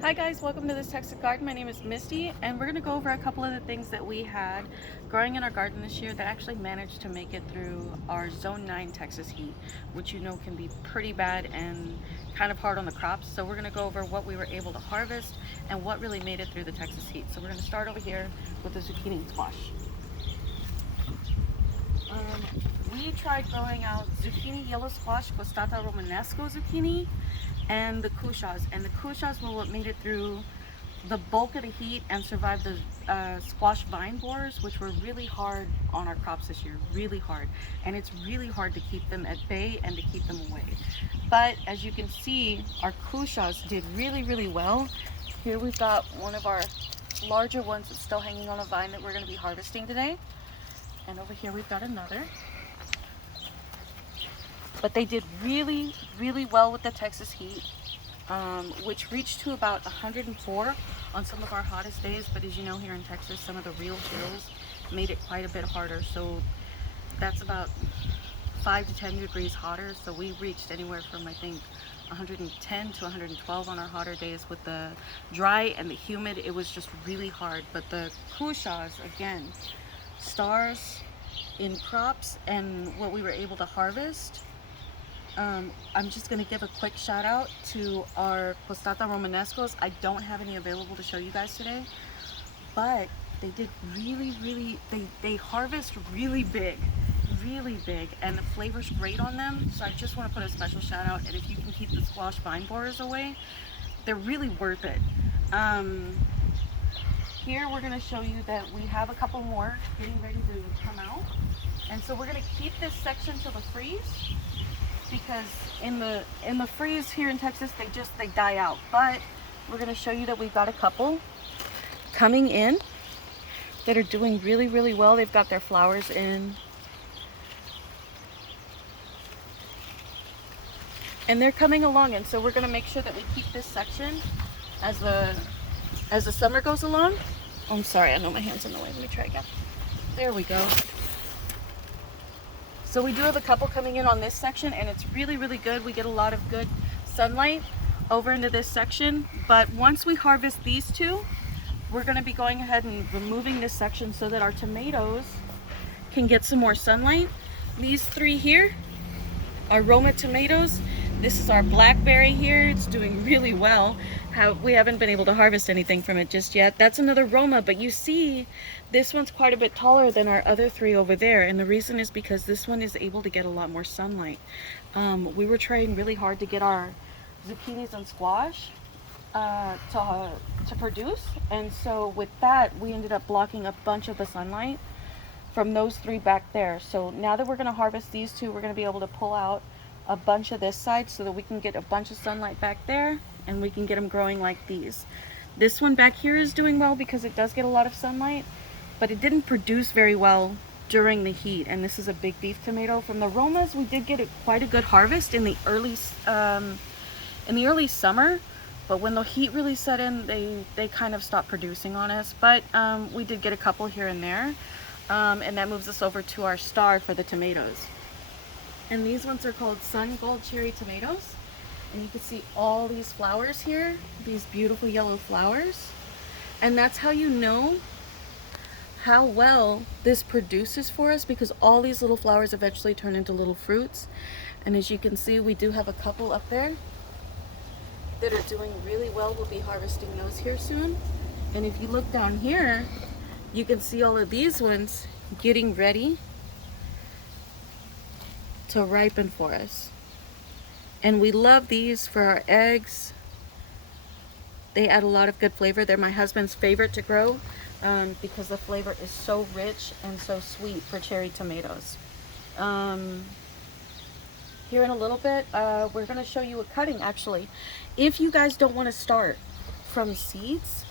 Hi guys, welcome to this Texas garden. My name is Misty and we're going to go over a couple of the things that we had growing in our garden this year that actually managed to make it through our zone 9 Texas heat, which you know can be pretty bad and kind of hard on the crops. So we're going to go over what we were able to harvest and what really made it through the Texas heat. So we're going to start over here with the zucchini and squash. We tried growing out zucchini, yellow squash, costata romanesco zucchini, and the Cushaws. And the Cushaws were what made it through the bulk of the heat and survived the squash vine borers, which were really hard on our crops this year, really hard. And it's really hard to keep them at bay and to keep them away. But as you can see, our Cushaws did really, really well. Here we've got one of our larger ones that's still hanging on a vine that we're going to be harvesting today. And over here we've got another. But they did really, really well with the Texas heat, which reached to about 104 on some of our hottest days. But as you know, here in Texas, some of the real hills made it quite a bit harder. So that's about 5 to 10 degrees hotter. So we reached anywhere from, I think, 110 to 112 on our hotter days. With the dry and the humid, it was just really hard. But the Cushaws, again, stars in crops and what we were able to harvest. I'm just going to give a quick shout out to our costata romanescos. I don't have any available to show you guys today, but they did really, they harvest really big, and the flavor's great on them. So I just want to put a special shout out, and if you can keep the squash vine borers away, they're really worth it. Here we're going to show you that we have a couple more getting ready to come out, and so we're going to keep this section till the freeze, because in the freeze here in Texas they die out. But we're going to show you that we've got a couple coming in that are doing really well. They've got their flowers in and they're coming along, and so we're going to make sure that we keep this section as the summer goes along. Oh, I'm sorry, I know my hand's in the way. Let me try again. There we go. So we do have a couple coming in on this section, and it's really good. We get a lot of good sunlight over into this section. But once we harvest these two, we're going to be going ahead and removing this section so that our tomatoes can get some more sunlight. These three here are Roma tomatoes. This is our blackberry here. It's doing really well. We haven't been able to harvest anything from it just yet. That's another Roma, but you see this one's quite a bit taller than our other three over there, and the reason is because this one is able to get a lot more sunlight. We were trying really hard to get our zucchinis and squash to produce, and so with that we ended up blocking a bunch of the sunlight from those three back there. So now that we're going to harvest these two, we're going to be able to pull out a bunch of this side so that we can get a bunch of sunlight back there, and we can get them growing like these. This one back here is doing well because it does get a lot of sunlight, but it didn't produce very well during the heat. And this is a big beef tomato. From the Romas, we did get quite a good harvest in the early summer, but when the heat really set in, they kind of stopped producing on us. But we did get a couple here and there, and that moves us over to our star for the tomatoes. And these ones are called Sun Gold Cherry tomatoes. And you can see all these flowers here, these beautiful yellow flowers. And that's how you know how well this produces for us, because all these little flowers eventually turn into little fruits. And as you can see, we do have a couple up there that are doing really well. We'll be harvesting those here soon. And if you look down here, you can see all of these ones getting ready to ripen for us. And we love these for our eggs. They add a lot of good flavor. They're my husband's favorite to grow because the flavor is so rich and so sweet for cherry tomatoes. Here in a little bit, we're going to show you a cutting actually. If you guys don't want to start from seeds,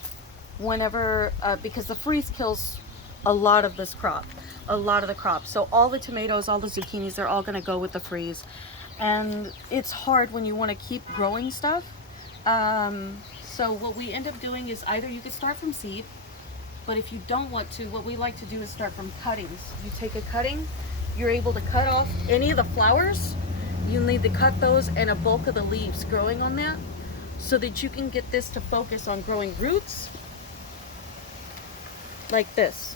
because the freeze kills a lot of this crop, a lot of the crop. So all the tomatoes, all the zucchinis, they're all going to go with the freeze. And it's hard when you want to keep growing stuff. So what we end up doing is either you could start from seed, but if you don't want to, what we like to do is start from cuttings. You take a cutting, you're able to cut off any of the flowers. You need to cut those and a bulk of the leaves growing on that. so that you can get this to focus on growing roots like this.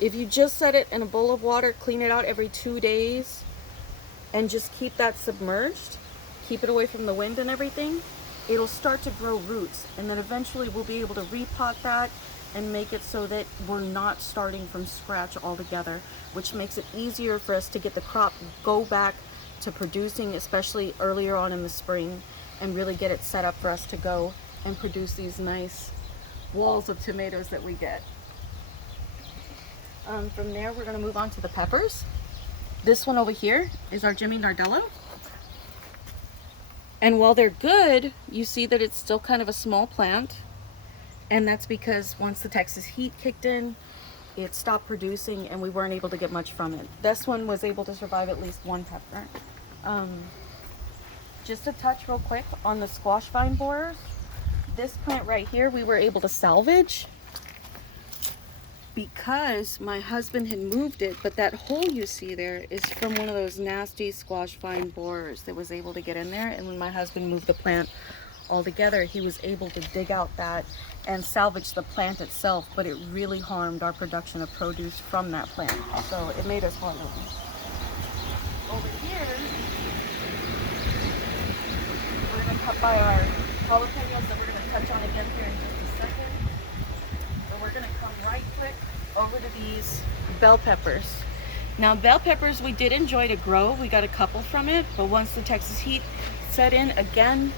If you just set it in a bowl of water, clean it out every 2 days, and just keep that submerged, keep it away from the wind and everything, it'll start to grow roots. And then eventually we'll be able to repot that and make it so that we're not starting from scratch altogether, which makes it easier for us to get the crop go back to producing, especially earlier on in the spring, and really get it set up for us to go and produce these nice walls of tomatoes that we get. From there, we're going to move on to the peppers. This one over here is our Jimmy Nardello. And while they're good, you see that it's still kind of a small plant. And that's because once the Texas heat kicked in, it stopped producing and we weren't able to get much from it. This one was able to survive at least one pepper. Just a touch real quick on the squash vine borers. This plant right here, we were able to salvage because my husband had moved it, but that hole you see there is from one of those nasty squash vine borers that was able to get in there. And when my husband moved the plant altogether, he was able to dig out that and salvage the plant itself, but it really harmed our production of produce from that plant. So it made us harder. Over here, we're going to cut by our jalapenos that we're going to touch on again here in just a second. And we're going to come right quick over to these bell peppers. Now, bell peppers we did enjoy to grow. We got a couple from it, but once the Texas heat set in again,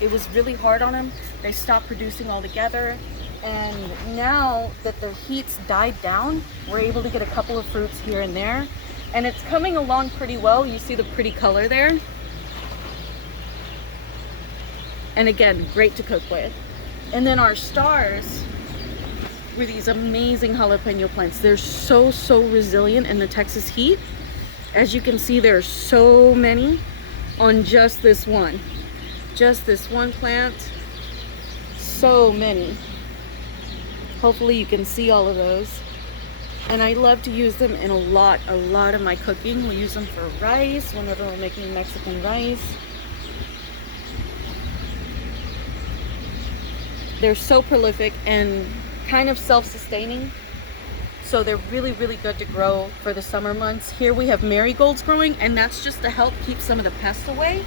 it was really hard on them. They stopped producing altogether. And now that the heat's died down, we're able to get a couple of fruits here and there. And it's coming along pretty well. You see the pretty color there. And again, great to cook with. And then our stars were these amazing jalapeno plants. They're so resilient in the Texas heat. As you can see, there's so many on just this one. Just this one plant. So many. Hopefully you can see all of those. And I love to use them in a lot of my cooking. We use them for rice whenever we're making Mexican rice. They're so prolific and kind of self-sustaining. So they're really good to grow for the summer months. Here we have marigolds growing, and that's just to help keep some of the pests away.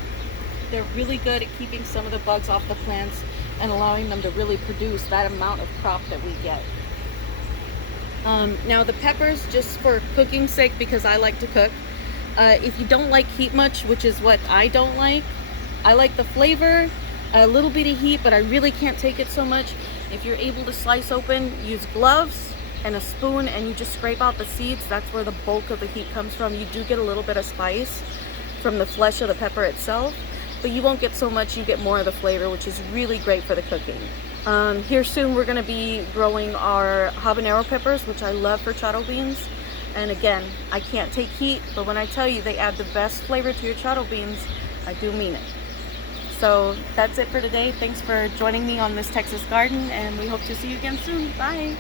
They're really good at keeping some of the bugs off the plants and allowing them to really produce that amount of crop that we get. Now the peppers, just for cooking's sake, because I like to cook, if you don't like heat much, which is what I don't like, I like the flavor, a little bit of heat, but I really can't take it so much. If you're able to slice open, use gloves and a spoon and you just scrape out the seeds. That's where the bulk of the heat comes from. You do get a little bit of spice from the flesh of the pepper itself, but you won't get so much. You get more of the flavor, which is really great for the cooking. Here soon we're going to be growing our habanero peppers, which I love for chotto beans. And again, I can't take heat, but when I tell you they add the best flavor to your chotto beans, I do mean it. So that's it for today. Thanks for joining me on this Texas garden, and we hope to see you again soon. Bye.